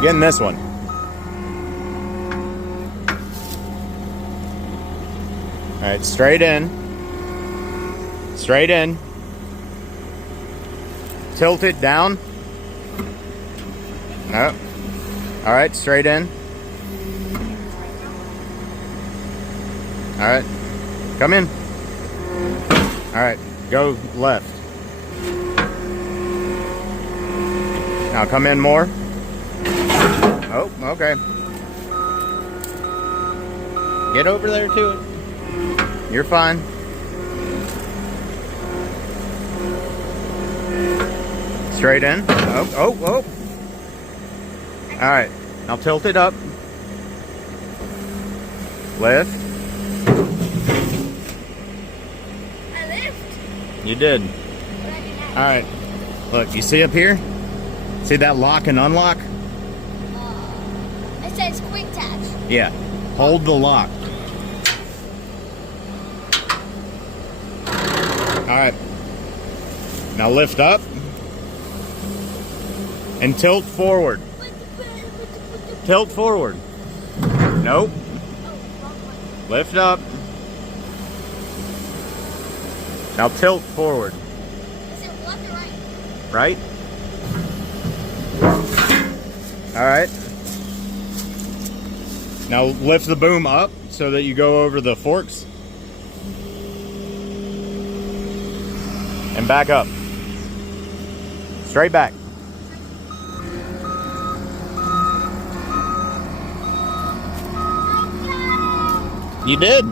You get in this one. All right, straight in. Straight in. Tilt it down. No. All right, straight in. All right, come in. All right, go left. Now come in more. Oh, okay. Get over there to it. You're fine. Straight in. Oh. All right, now tilt it up. Lift. I lift. You did. All right, look, you see up here? See that lock and unlock? It says quick touch. Yeah, hold the lock. All right, now lift up and tilt forward. Tilt forward. Nope. Lift up. Now tilt forward. Is it left or right? Right? All right. Now lift the boom up so that you go over the forks. And back up. Straight back. You did.